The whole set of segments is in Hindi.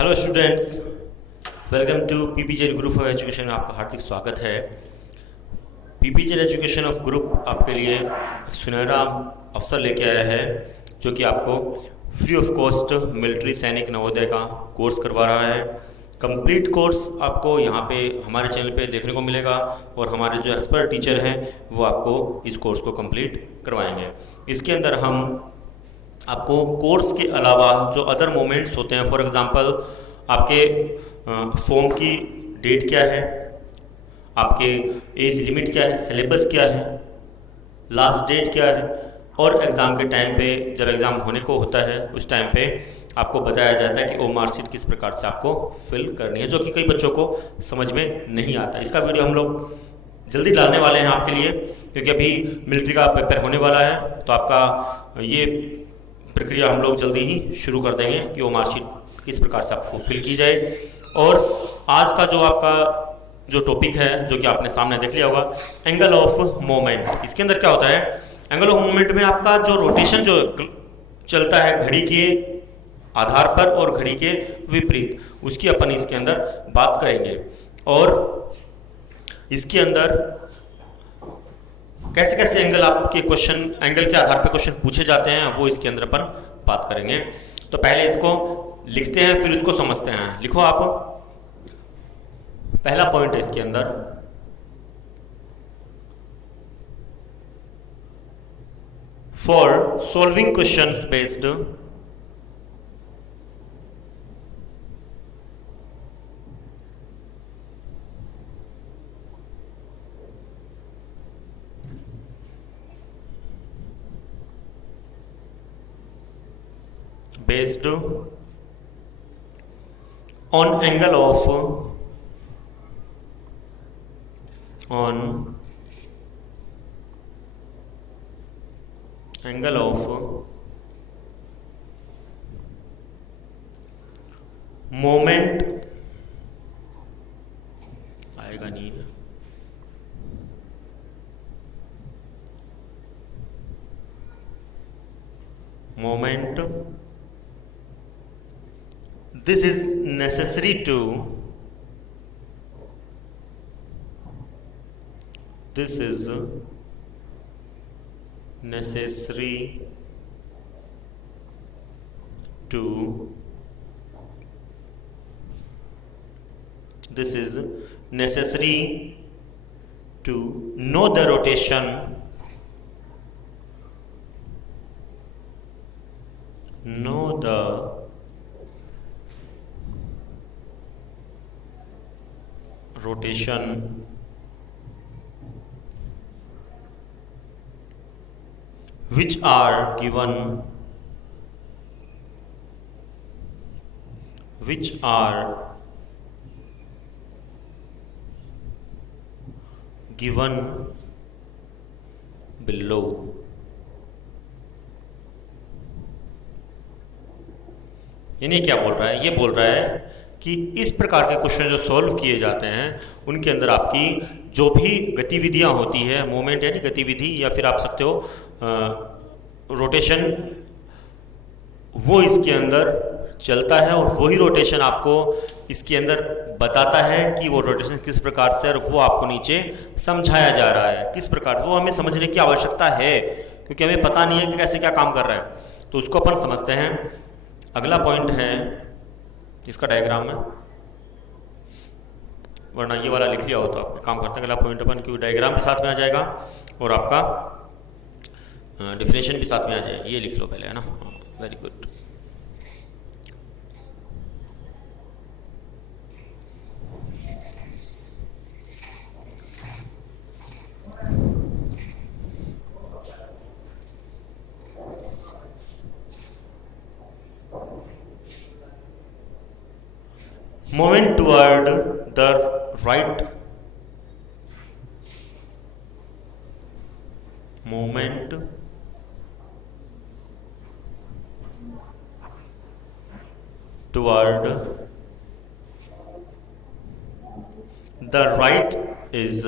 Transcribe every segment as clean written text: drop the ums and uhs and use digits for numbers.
Hello students, welcome to PPJ group of education में आपका हार्दिक स्वागत है। पीपीजे एजुकेशन ऑफ ग्रुप आपके लिए एक सुनहरा अवसर लेके आया है जो कि आपको फ्री ऑफ कॉस्ट मिलिट्री सैनिक नवोदय का कोर्स करवा रहा है। कंप्लीट कोर्स आपको यहाँ पे हमारे चैनल पे देखने को मिलेगा और हमारे जो एक्सपर्ट टीचर हैं वो आपको इस कोर्स को कंप्लीट करवाएंगे। इसके अंदर हम आपको कोर्स के अलावा जो अदर मोमेंट्स होते हैं, फॉर एग्जांपल आपके फॉर्म की डेट क्या है, आपके एज लिमिट क्या है, सिलेबस क्या है, लास्ट डेट क्या है, और एग्ज़ाम के टाइम पे जब एग्ज़ाम होने को होता है उस टाइम पे आपको बताया जाता है कि वो मार्कशीट किस प्रकार से आपको फिल करनी है, जो कि कई बच्चों को समझ में नहीं आता। इसका वीडियो हम लोग जल्दी डालने वाले हैं आपके लिए, क्योंकि अभी मिलिट्री का पेपर होने वाला है, तो आपका ये प्रक्रिया हम लोग जल्दी ही शुरू कर देंगे कि वो मार्कशीट किस प्रकार से आपको फिल की जाए। और आज का जो आपका जो टॉपिक है, जो कि आपने सामने देख लिया होगा, एंगल ऑफ मोमेंट। इसके अंदर क्या होता है, एंगल ऑफ मोमेंट में आपका जो रोटेशन जो चलता है घड़ी के आधार पर और घड़ी के विपरीत, उसकी अपन इसके अंदर बात करेंगे। और इसके अंदर कैसे कैसे एंगल आपके क्वेश्चन, एंगल के आधार पर क्वेश्चन पूछे जाते हैं, वो इसके अंदर अपन बात करेंगे। तो पहले इसको लिखते हैं, फिर उसको समझते हैं। लिखो आप, पहला पॉइंट है इसके अंदर, for solving questions based on angle of moment, आएगा नहीं ना, moment, this is necessary to this is necessary to this is necessary to know the rotation, know the rotation which are given below। यानी क्या बोल रहा है, ये बोल रहा है कि इस प्रकार के क्वेश्चन जो सॉल्व किए जाते हैं उनके अंदर आपकी जो भी गतिविधियां होती है, मोमेंट यानी गतिविधि, या फिर आप सकते हो रोटेशन, वो इसके अंदर चलता है और वही रोटेशन आपको इसके अंदर बताता है कि वो रोटेशन किस प्रकार से, और वो आपको नीचे समझाया जा रहा है किस प्रकार। वो हमें समझने की आवश्यकता है क्योंकि हमें पता नहीं है कि कैसे क्या काम कर रहा है, तो उसको अपन समझते हैं। अगला पॉइंट है इसका डायग्राम है, वरना ये वाला लिख लिया हो तो आप काम करते हैं। अगला पॉइंट अपन क्यों डायग्राम भी साथ में आ जाएगा और आपका डिफिनेशन भी साथ में आ जाएगा। ये लिख लो पहले, है ना, very good. Moving toward the right, movement toward the right is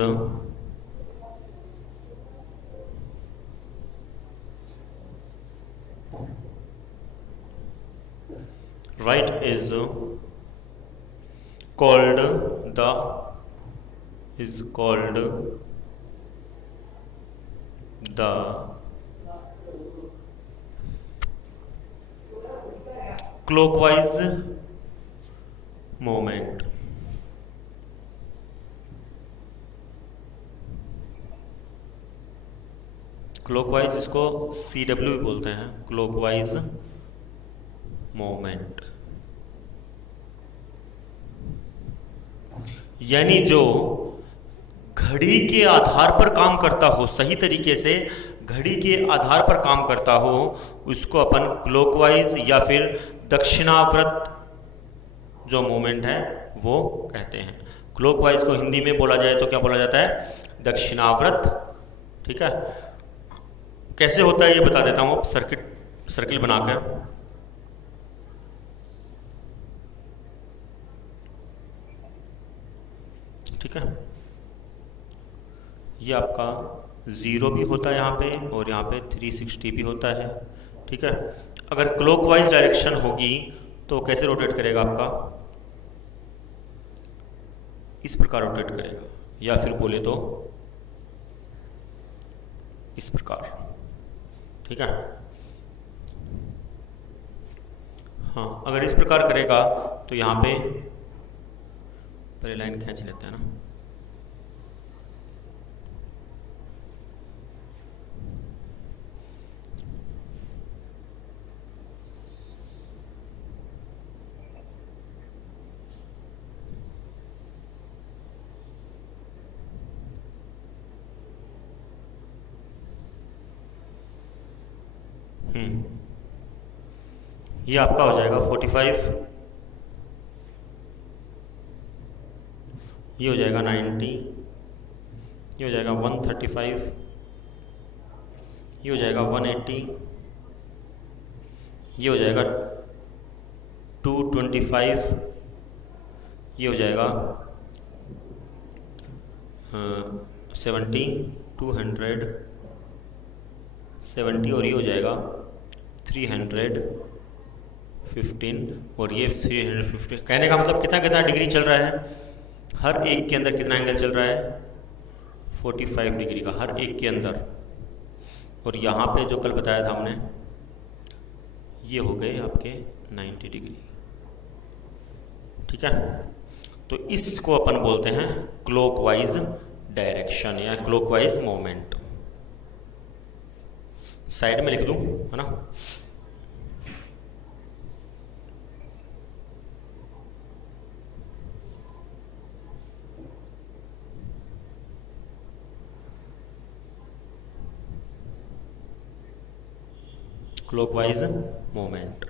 right is called the clockwise movement. Clockwise इसको CW भी बोलते हैं, क्लॉकवाइज मूवमेंट। यानी जो घड़ी के आधार पर काम करता हो, सही तरीके से घड़ी के आधार पर काम करता हो, उसको अपन क्लॉकवाइज या फिर दक्षिणावर्त जो मूवमेंट है वो कहते हैं। क्लॉकवाइज को हिंदी में बोला जाए तो क्या बोला जाता है? दक्षिणावर्त। ठीक है, कैसे होता है ये बता देता हूं, सर्किल बनाकर। ठीक है, ये आपका 0 भी होता है यहाँ पे और यहाँ पे 360 भी होता है। ठीक है, अगर क्लॉकवाइज डायरेक्शन होगी तो कैसे रोटेट करेगा? आपका इस प्रकार रोटेट करेगा, या फिर बोले तो इस प्रकार। ठीक है, हाँ, अगर इस प्रकार करेगा तो यहाँ पे पहले लाइन खींच लेते हैं ना। ये आपका हो जाएगा 45, ये हो जाएगा 90, ये हो जाएगा 135, ये हो जाएगा 180, ये हो जाएगा 225, ये हो जाएगा 70, 270, और ये हो जाएगा 315, और ये 350। कहने का मतलब कितना कितना डिग्री चल रहा है? हर एक के अंदर कितना एंगल चल रहा है? 45 डिग्री का हर एक के अंदर। और यहाँ पे जो कल बताया था हमने, ये हो गए आपके 90 डिग्री। ठीक है, तो इसको अपन बोलते हैं क्लॉकवाइज डायरेक्शन या क्लॉकवाइज मूवमेंट। साइड में लिख दूं, है ना? Clockwise movement.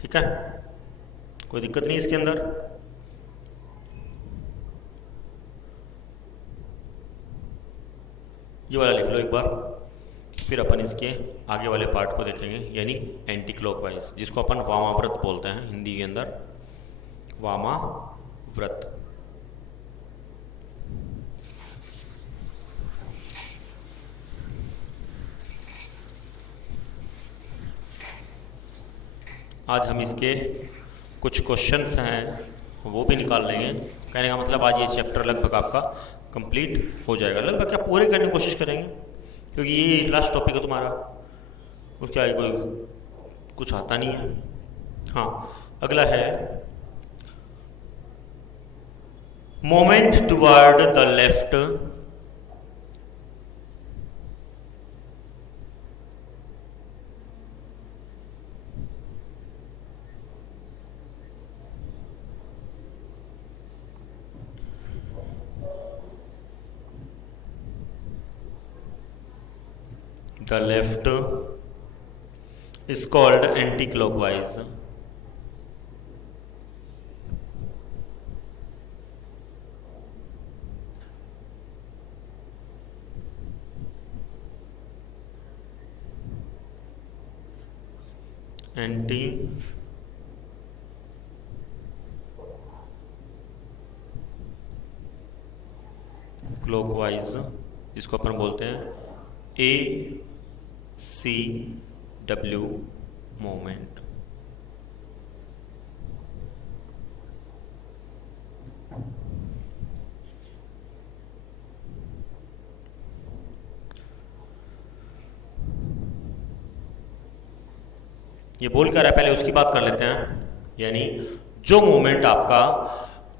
ठीक है, कोई दिक्कत नहीं इसके अंदर। ये वाला लिख लो एक बार, फिर अपन इसके आगे वाले पार्ट को देखेंगे, यानी एंटी क्लॉकवाइज, जिसको अपन वामाव्रत बोलते हैं हिंदी के अंदर, वामाव्रत। आज हम इसके कुछ क्वेश्चंस हैं वो भी निकाल लेंगे। कहने का मतलब आज ये चैप्टर लगभग आपका कंप्लीट हो जाएगा, लगभग क्या पूरे करने की कोशिश करेंगे, क्योंकि ये लास्ट टॉपिक है तुम्हारा, उसके आगे कोई कुछ आता नहीं है। हाँ, अगला है moment toward the left is called anti-clockwise. Anti-clockwise, जिसको अपन बोलते हैं ACW मूवमेंट। ये बोल कर है, पहले उसकी बात कर लेते हैं। यानी जो मूवमेंट आपका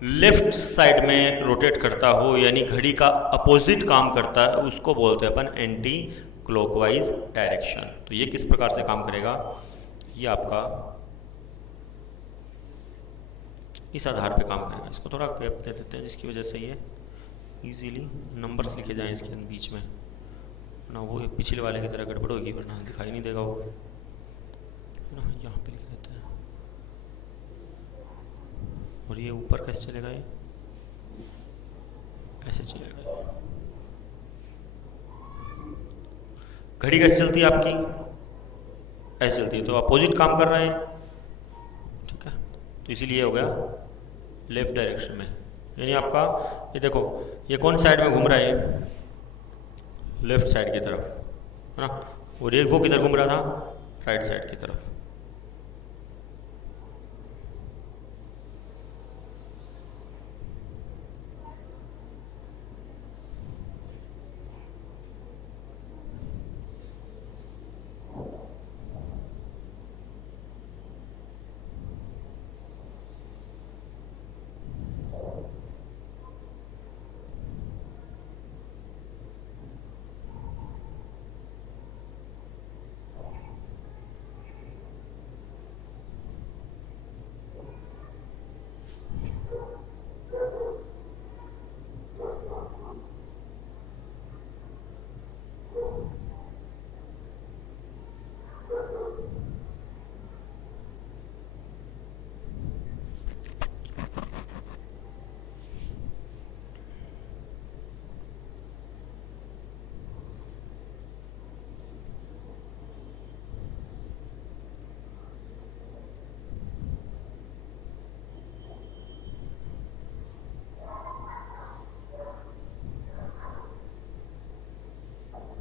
लेफ्ट साइड में रोटेट करता हो, यानी घड़ी का अपोजिट काम करता है, उसको बोलते हैं अपन एंटी क्लॉकवाइज डायरेक्शन। तो ये किस प्रकार से काम करेगा, ये आपका इस आधार पे काम करेगा। इसको थोड़ा गैप दे देते हैं जिसकी वजह से ये इजीली नंबर्स लिखे जाएं इसके बीच में ना, वो पिछले वाले की तरह गड़बड़ होगी वरना दिखाई नहीं देगा वो ना। यहाँ पे लिख देते हैं। और ये ऊपर कैसे चलेगा, ये ऐसे चलेगा। घड़ी कैसे चलती है आपकी, ऐसे चलती है, तो अपोजिट काम कर रहे हैं, ठीक है। तो इसीलिए हो गया लेफ्ट डायरेक्शन में। यानी आपका ये देखो, ये कौन साइड में घूम रहा है, लेफ्ट साइड की तरफ, है ना। और ये वो किधर घूम रहा था, राइट साइड की तरफ।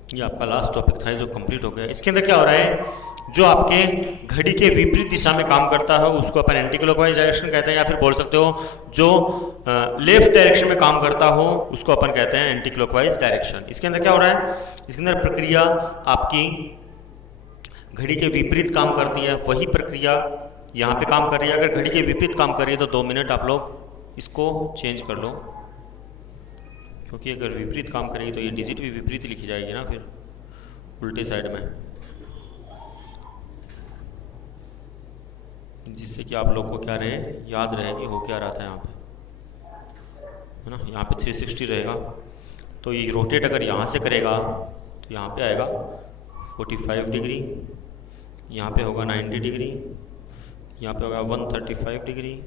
ये आपका लास्ट टॉपिक था जो कंप्लीट हो गया। इसके अंदर क्या हो रहा है, जो आपके घड़ी के विपरीत दिशा में काम करता है उसको अपन एंटी क्लॉकवाइज डायरेक्शन कहते हैं, या फिर बोल सकते हो जो लेफ्ट डायरेक्शन में काम करता हो उसको अपन कहते हैं एंटी क्लॉकवाइज डायरेक्शन। इसके अंदर क्या हो रहा है, इसके अंदर प्रक्रिया आपकी घड़ी के विपरीत काम करती है, वही प्रक्रिया यहाँ पे काम कर रही है। अगर घड़ी के विपरीत काम कर रही है तो 2 मिनट आप लोग इसको चेंज कर लो, क्योंकि अगर विपरीत काम करेगी तो ये डिजिट भी विपरीत लिखी जाएगी ना, फिर उल्टे साइड में, जिससे कि आप लोग को क्या रहे, याद रहे कि हो क्या रहा था यहाँ पे, है ना। यहाँ पे 360 रहेगा, तो ये रोटेट अगर यहाँ से करेगा तो यहाँ पे आएगा 45 डिग्री, यहाँ पे होगा 90 डिग्री, यहाँ पे होगा 135 डिग्री,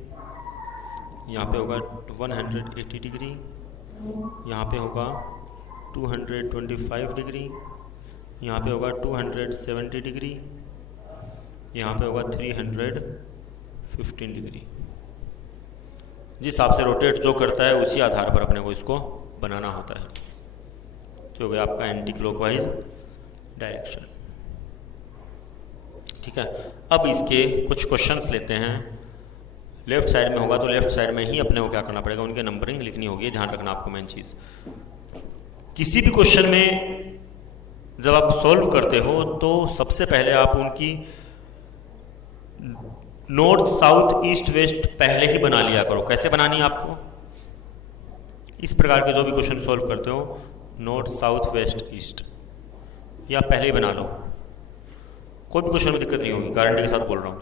यहाँ पे होगा 180 डिग्री, यहाँ पे होगा 225 डिग्री, यहाँ पे होगा 270 डिग्री, यहाँ पे होगा 315 डिग्री। जिस हिसाब से रोटेट जो करता है उसी आधार पर अपने को इसको बनाना होता है। तो हो गया आपका एंटी क्लॉकवाइज डायरेक्शन, ठीक है। अब इसके कुछ क्वेश्चंस लेते हैं। लेफ्ट साइड में होगा तो लेफ्ट साइड में ही अपने को क्या करना पड़ेगा, उनके नंबरिंग लिखनी होगी, ध्यान रखना आपको मेन चीज़। किसी भी क्वेश्चन में जब आप सॉल्व करते हो तो सबसे पहले आप उनकी नॉर्थ साउथ ईस्ट वेस्ट पहले ही बना लिया करो। कैसे बनानी है आपको, इस प्रकार के जो भी क्वेश्चन सॉल्व करते हो, नॉर्थ साउथ वेस्ट ईस्ट, ये आप पहले ही बना लो। कोई भी क्वेश्चन में दिक्कत नहीं होगी, गारंटी के साथ बोल रहा हूँ।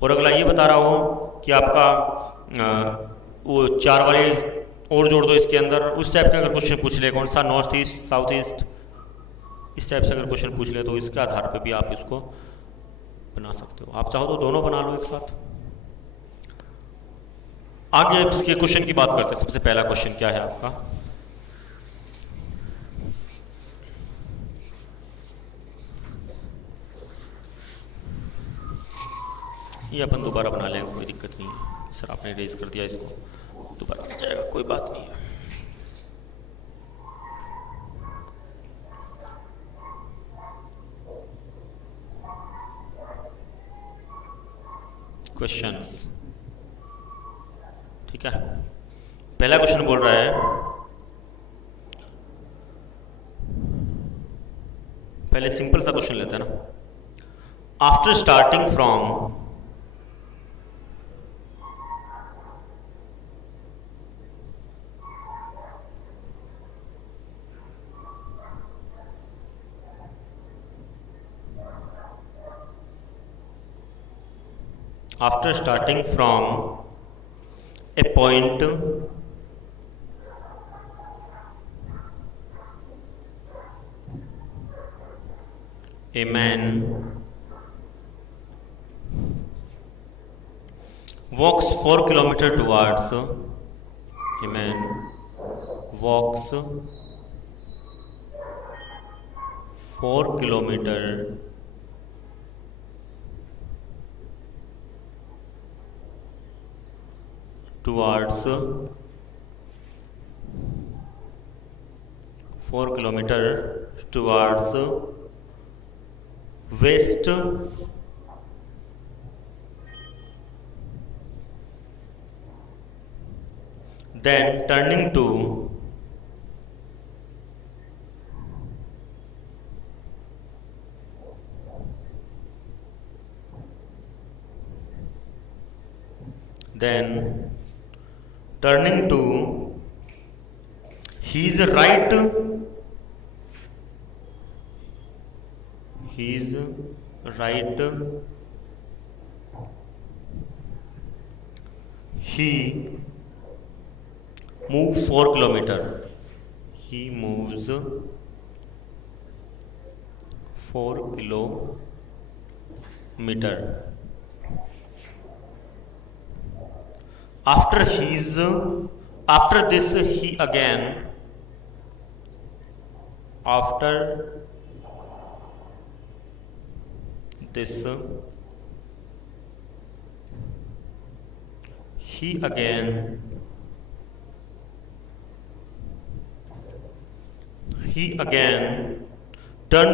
और अगला ये बता रहा हूँ कि आपका वो 4 वाली और जोड़ दो इसके अंदर, उस टाइप का अगर क्वेश्चन पूछ ले, कौन सा नॉर्थ ईस्ट साउथ ईस्ट, इस टाइप से अगर क्वेश्चन पूछ ले तो इसके आधार पे भी आप इसको बना सकते हो। आप चाहो तो दोनों बना लो एक साथ। आगे इसके क्वेश्चन की बात करते हैं। सबसे पहला क्वेश्चन क्या है आपका, ये अपन दोबारा बना लेंगे, कोई दिक्कत नहीं है। सर आपने रेज कर दिया, इसको दोबारा बन जाएगा, कोई बात नहीं है। क्वेश्चंस, ठीक है। पहला क्वेश्चन बोल रहा है, पहले सिंपल सा क्वेश्चन लेते हैं ना। After starting from after starting from a point a man walks 4 kilometers towards a man walks 4 kilometers towards 4 kilometers towards west, then turning to then turning to his right, his right, he moves 4 kilometers. He moves 4 kilometers. After this he again, after this he again turn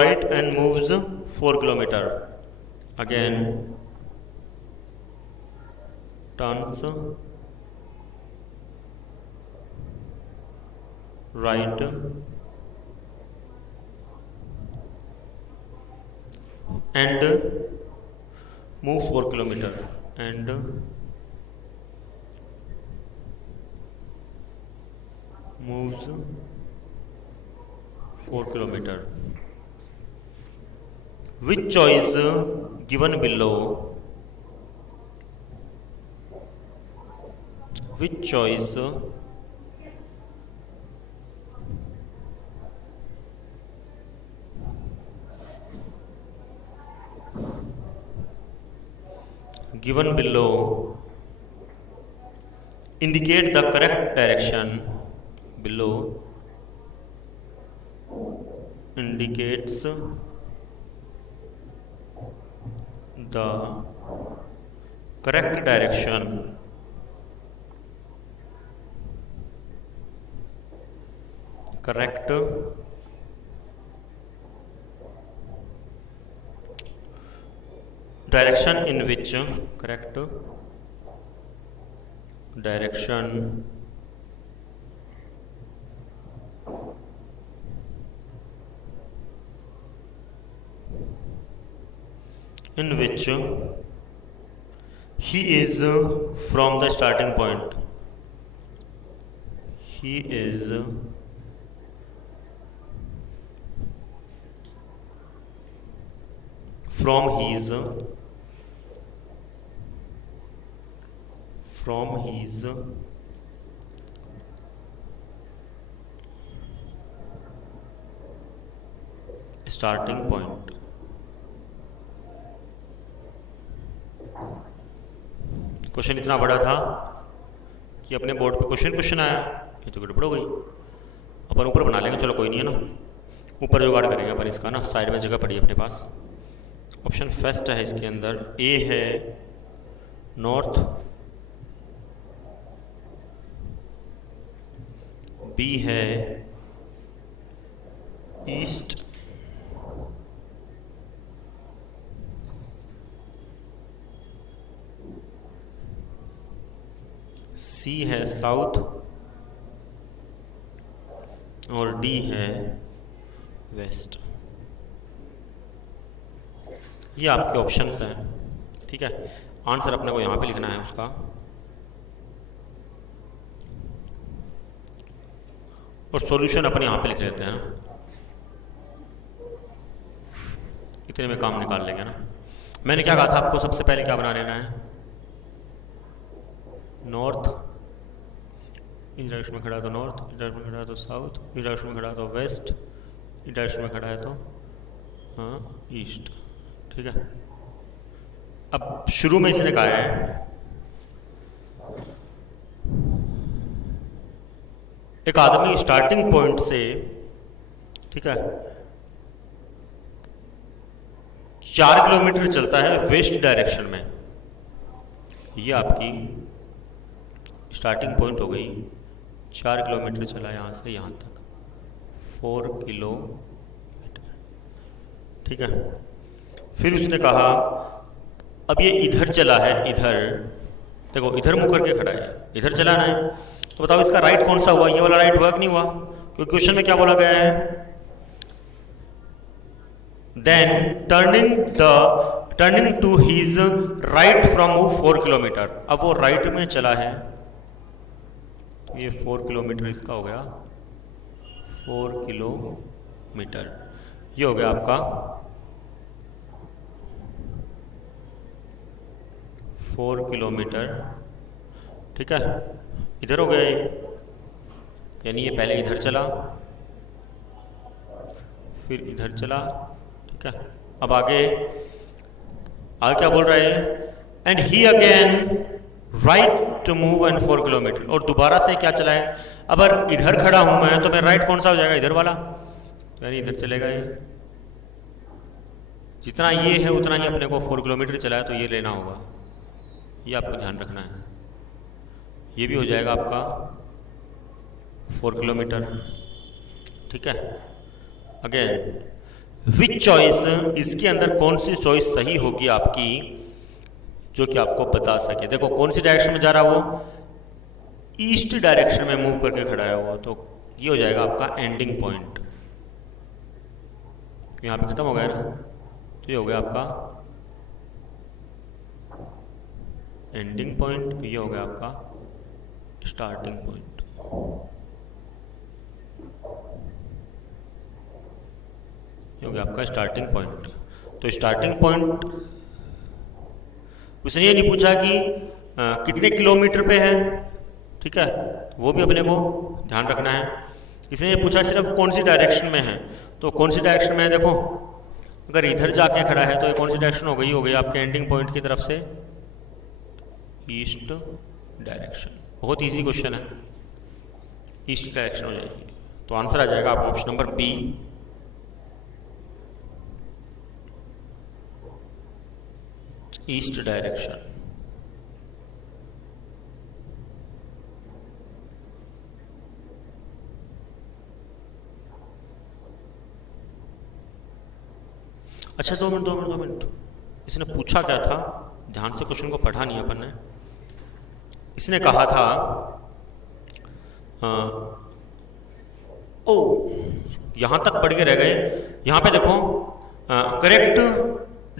right and moves 4 kilometers. Again turns right and move 4 kilometers and moves 4 kilometers. Which choice given below? Which choice given below indicate the correct direction? Below indicates the correct direction. Correct direction in which correct direction in which he is from the starting point. He is from his starting point. Question इतना बड़ा था कि अपने बोर्ड पे क्वेश्चन आया, ये तो गड़बड़ हो गई। अपन ऊपर बना लेंगे, चलो कोई नहीं है ना, ऊपर जुगाड़ करेंगे अपन इसका ना, साइड में जगह पड़ी है अपने पास। ऑप्शन फर्स्ट है इसके अंदर, ए है नॉर्थ, बी है ईस्ट, सी है साउथ, और डी है वेस्ट। ये आपके ऑप्शंस हैं, ठीक है। आंसर अपने को यहाँ पे लिखना है उसका। और सॉल्यूशन अपन यहाँ पे लिख लेते हैं ना, इतने में काम निकाल लेंगे ना। मैंने क्या कहा था आपको, सबसे पहले क्या बना लेना है, नॉर्थ, इस डायरेक्शन में खड़ा है तो नॉर्थ, इस डायरेक्शन में खड़ा है तो साउथ, इस डायरेक्शन में खड़ा है तो वेस्ट, इस डायरेक्शन में खड़ा है तो हाँ ईस्ट, ठीक है। अब शुरू में इसने कहा है एक आदमी स्टार्टिंग पॉइंट से, ठीक है, 4 किलोमीटर चलता है वेस्ट डायरेक्शन में। ये आपकी स्टार्टिंग पॉइंट हो गई, 4 किलोमीटर चला यहाँ से यहाँ तक, 4 किलोमीटर, ठीक है। फिर उसने कहा अब ये इधर चला है, इधर देखो, इधर मुंह करके खड़ा है, इधर चलाना है, तो बताओ इसका राइट कौन सा हुआ, ये वाला राइट हुआ कि नहीं हुआ? क्योंकि क्वेश्चन में क्या बोला गया है, then turning to his right from 4 kilometre. अब वो राइट में चला है तो ये 4 किलोमीटर इसका हो गया, 4 किलोमीटर। ये हो गया आपका 4 किलोमीटर, ठीक है। इधर हो गया, यानी ये पहले इधर चला फिर इधर चला, ठीक है। अब आगे क्या बोल रहे हैं, and he again right to move and 4 kilometre, और दोबारा से क्या चला है, अगर इधर खड़ा हूं मैं तो मेरा राइट कौन सा हो जाएगा, इधर वाला, तो यानी इधर चलेगा ये। जितना ये है उतना ही अपने को 4 किलोमीटर चला है तो ये लेना होगा, ये आपको ध्यान रखना है। ये भी हो जाएगा आपका 4 किलोमीटर, ठीक है। अगेन विच चॉइस, इसके अंदर कौन सी चॉइस सही होगी आपकी, जो कि आपको बता सके। देखो कौन सी डायरेक्शन में जा रहा है वो, ईस्ट डायरेक्शन में मूव करके खड़ा है वो, तो ये हो जाएगा आपका एंडिंग पॉइंट। यहाँ पे खत्म हो गया ना, तो ये हो गया आपका एंडिंग पॉइंट, ये हो गया आपका स्टार्टिंग पॉइंट। ये हो गया आपका स्टार्टिंग पॉइंट। तो स्टार्टिंग पॉइंट उसने ये नहीं पूछा कि कितने किलोमीटर पे है, ठीक है, तो वो भी अपने को ध्यान रखना है। इसने ये पूछा सिर्फ कौन सी डायरेक्शन में है, तो कौन सी डायरेक्शन में है, देखो अगर इधर जाके खड़ा है तो ये कौन सी डायरेक्शन हो गई आपके एंडिंग पॉइंट की तरफ से ईस्ट डायरेक्शन। बहुत इजी क्वेश्चन है, ईस्ट डायरेक्शन हो जाएगी, तो आंसर आ जाएगा आपका option number B, east direction. अच्छा 2 मिनट, इसने पूछा क्या था, ध्यान से क्वेश्चन को पढ़ा नहीं अपन ने। इसने कहा था यहां तक पढ़ के रह गए, यहां पे देखो correct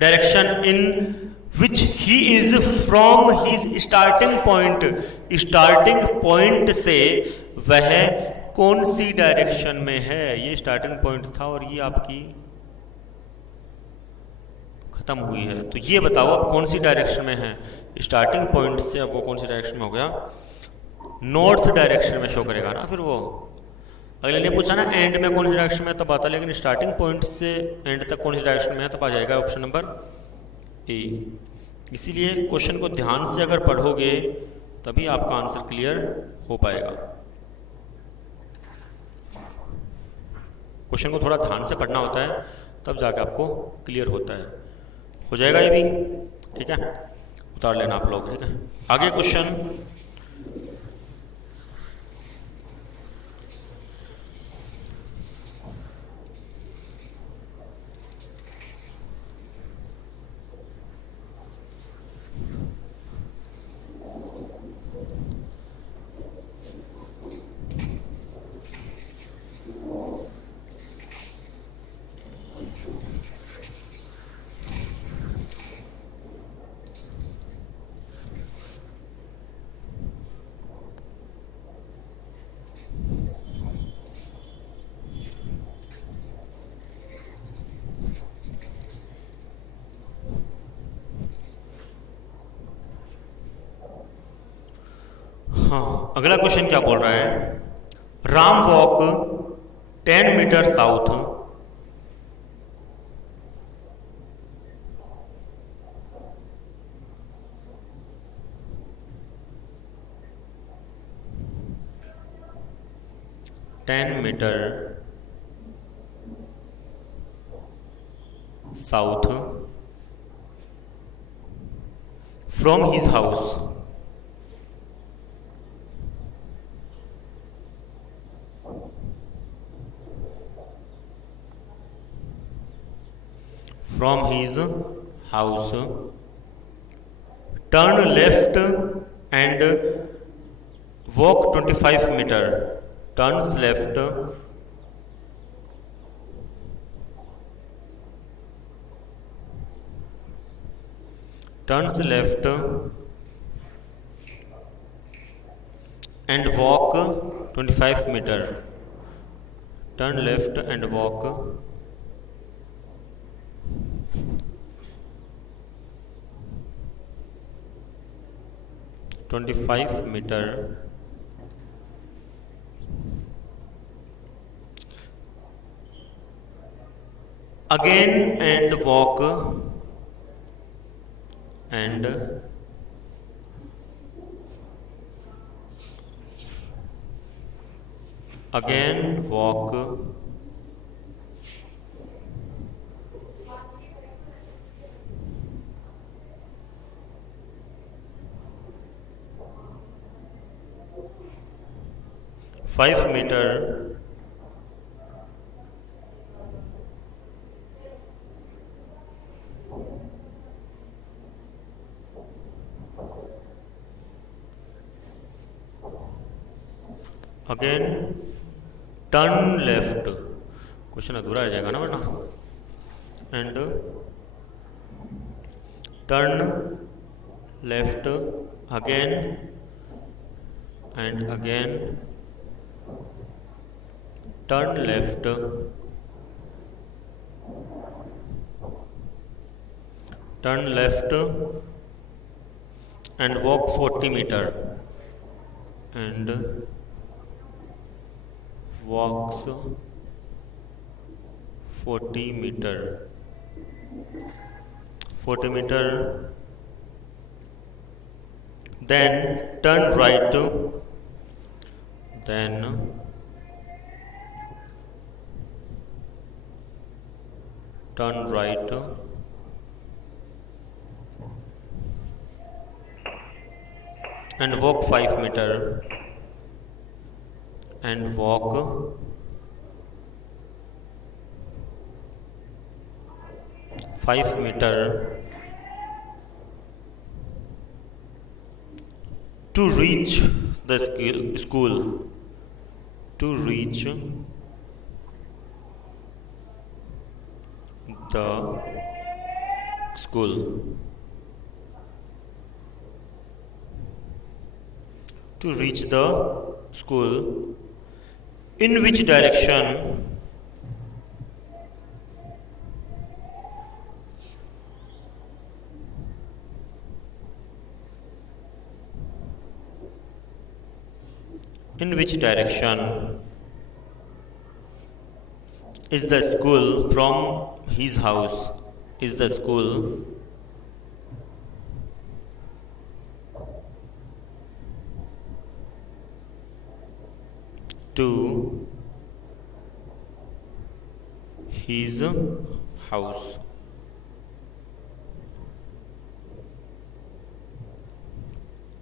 direction in which he is from his starting point से वह कौन सी डायरेक्शन में है। ये स्टार्टिंग पॉइंट था और ये आपकी खत्म हुई है, तो ये बताओ अब कौन सी डायरेक्शन में है। स्टार्टिंग पॉइंट से अब वो कौन सी डायरेक्शन में हो गया, नॉर्थ डायरेक्शन में शो करेगा ना। फिर वो अगले ने पूछा ना एंड में कौन सी डायरेक्शन में, तब आता, लेकिन स्टार्टिंग पॉइंट से एंड तक कौन सी डायरेक्शन में है, तब आ जाएगा ऑप्शन नंबर ए। इसीलिए क्वेश्चन को ध्यान से अगर पढ़ोगे तभी आपका आंसर क्लियर हो पाएगा। क्वेश्चन को थोड़ा ध्यान से पढ़ना होता है, तब जाके आपको क्लियर होता है। हो जाएगा ये भी, ठीक है, उतार लेना आप लोग, ठीक है। आगे क्वेश्चन, हाँ, अगला क्वेश्चन क्या बोल रहा है? Ram walk 10 metre south 10 metre south from his house turn left and walk 25 meter. Turns left and walk 25 meter. Turn left and walk 25 meter. Again and walk and again walk 5 meter. Again turn left. Question अधूरा रह जाएगा ना वरना. And turn left again and again. Turn left and walk 40 meter and walks 40 meter. Then turn right and walk 5 meter and walk 5 meter to reach the school. To reach the school. To reach the school. In which direction? In which direction is the school from his house? Is the school to his house?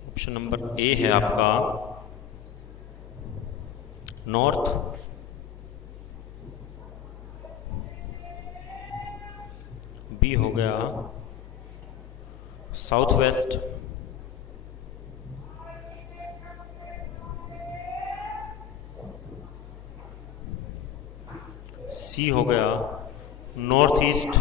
Option number A है आपका नॉर्थ, बी हो गया साउथ वेस्ट, सी हो गया नॉर्थ ईस्ट,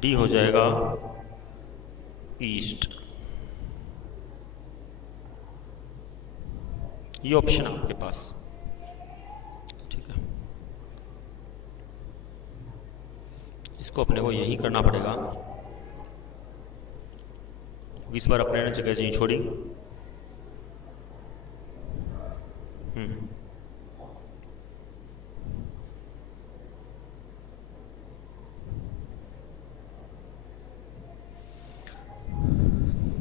डी हो जाएगा ईस्ट। ये ऑप्शन आपके पास, ठीक है। इसको अपने को यही करना पड़ेगा, इस बार अपने ने जगह नहीं छोड़ी।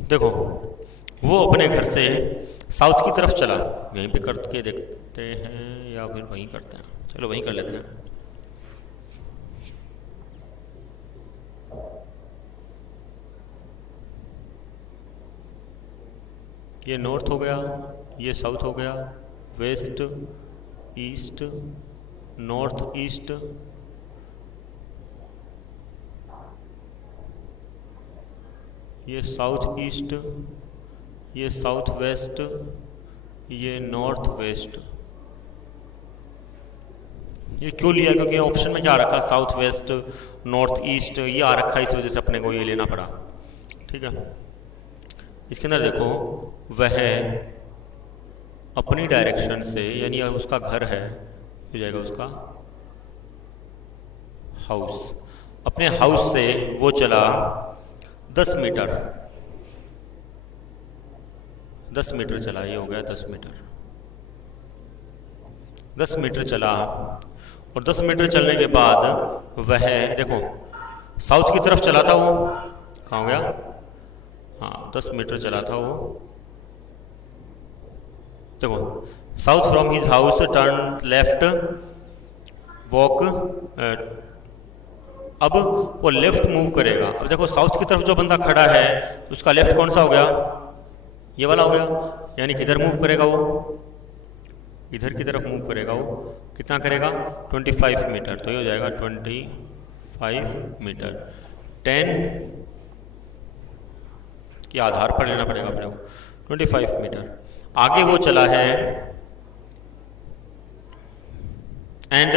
देखो वो अपने घर से साउथ की तरफ चला, यहीं पे करके देखते हैं या फिर वहीं करते हैं, चलो वहीं कर लेते हैं। ये नॉर्थ हो गया, ये साउथ हो गया, वेस्ट ईस्ट नॉर्थ ईस्ट, ये साउथ ईस्ट, ये साउथ वेस्ट, ये नॉर्थ वेस्ट। ये क्यों लिया? क्योंकि ऑप्शन में क्या रखा, साउथ वेस्ट नॉर्थ ईस्ट ये आ रखा, इस वजह से अपने को ये लेना पड़ा। ठीक है, इसके अंदर देखो वह अपनी डायरेक्शन से, यानी उसका घर है, हो जाएगा उसका हाउस, अपने हाउस से वो चला 10 मीटर, 10 मीटर चला, ये हो गया 10 मीटर, 10 मीटर चला। और 10 मीटर चलने के बाद वह देखो साउथ की तरफ चला था, वो कहाँ हो गया, हाँ 10 मीटर चला था वो। देखो south from his house turn left walk, अब वो लेफ्ट मूव करेगा। अब देखो साउथ की तरफ जो बंदा खड़ा है उसका लेफ्ट कौन सा हो गया, ये वाला हो गया, यानी किधर मूव करेगा वो, इधर की तरफ मूव करेगा वो। कितना करेगा, 25 मीटर, तो ये हो जाएगा 25 मीटर। 10 के आधार पर लेना पड़ेगा अपने को, 25 मीटर आगे वो चला है। And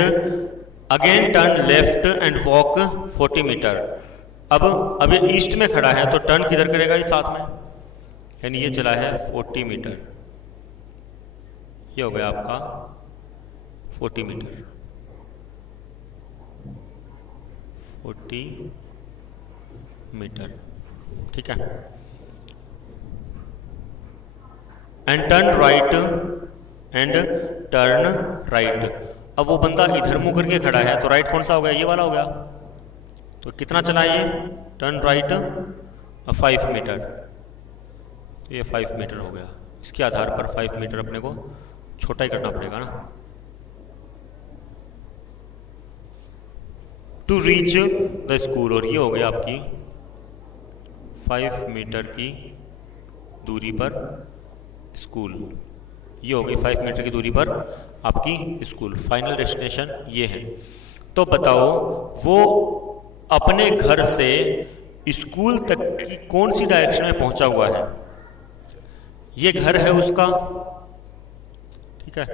again turn left and walk 40 metre. अब ये ईस्ट में खड़ा है तो टर्न किधर करेगा, इस साथ में, यानी ये चला है 40 मीटर, ये हो गया आपका 40 मीटर, 40 मीटर। ठीक है, and turn right and turn right. अब वो बंदा इधर मुंह करके खड़ा है तो राइट कौन सा हो गया, ये वाला हो गया। तो कितना चला ये, टर्न राइट 5 मीटर, तो ये 5 मीटर हो गया। इसके आधार पर 5 मीटर अपने को छोटा ही करना पड़ेगा ना। टू रीच द स्कूल, और ये हो गया आपकी 5 मीटर की दूरी पर स्कूल, ये हो गई 5 मीटर की दूरी पर आपकी स्कूल। फाइनल डेस्टिनेशन ये है। तो बताओ वो अपने घर से स्कूल तक की कौन सी डायरेक्शन में पहुंचा हुआ है। ये घर है उसका, ठीक है,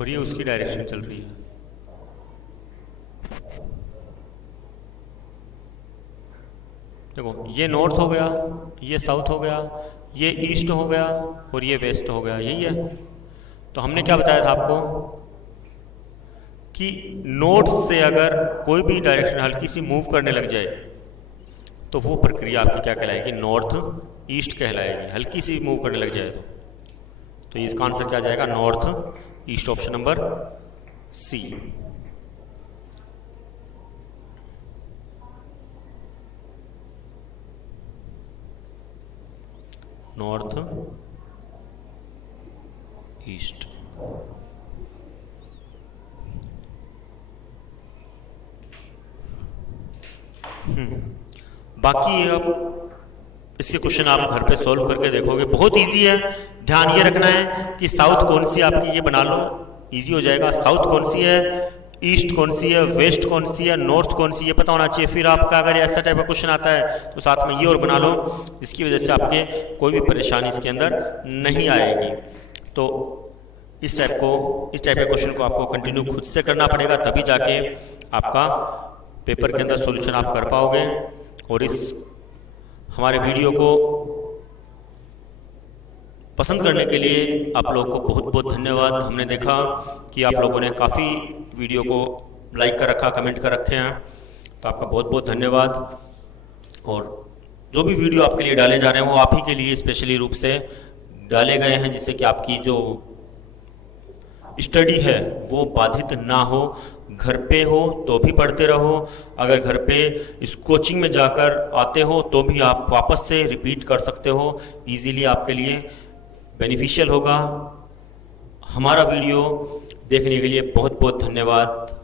और ये उसकी डायरेक्शन चल रही है। देखो ये नॉर्थ हो गया, ये साउथ हो गया, ये ईस्ट हो गया और ये वेस्ट हो गया, यही है। तो हमने क्या बताया था आपको कि नॉर्थ से अगर कोई भी डायरेक्शन हल्की सी मूव करने लग जाए तो वो प्रक्रिया आपकी क्या कहलाएगी, नॉर्थ ईस्ट कहलाएगी, हल्की सी मूव करने लग जाए तो इसका आंसर क्या जाएगा, north east, option number C. North east. बाकी अब इसके क्वेश्चन आप घर पे सॉल्व करके देखोगे, बहुत इजी है। ध्यान ये रखना है कि साउथ कौन सी आपकी, ये बना लो, इजी हो जाएगा। साउथ कौन सी है, ईस्ट कौन सी है, वेस्ट कौन सी है, नॉर्थ कौन सी, ये पता होना चाहिए। फिर आपका अगर ऐसा टाइप का क्वेश्चन आता है तो साथ में ये और बना लो, इसकी वजह से आपके कोई भी परेशानी इसके अंदर नहीं आएगी। तो इस टाइप के क्वेश्चन को आपको कंटिन्यू खुद से करना पड़ेगा, तभी जाके आपका पेपर के अंदर सॉल्यूशन आप कर पाओगे। और इस हमारे वीडियो को पसंद करने के लिए आप लोगों को बहुत बहुत धन्यवाद। हमने देखा कि आप लोगों ने काफ़ी वीडियो को लाइक कर रखा, कमेंट कर रखे हैं, तो आपका बहुत बहुत धन्यवाद। और जो भी वीडियो आपके लिए डाले जा रहे हैं वो आप ही के लिए स्पेशली रूप से डाले गए हैं, जिससे कि आपकी जो स्टडी है वो बाधित ना हो। घर पे हो तो भी पढ़ते रहो, अगर घर पे इस कोचिंग में जाकर आते हो तो भी आप वापस से रिपीट कर सकते हो, इजीली आपके लिए बेनिफिशियल होगा। हमारा वीडियो देखने के लिए बहुत बहुत धन्यवाद।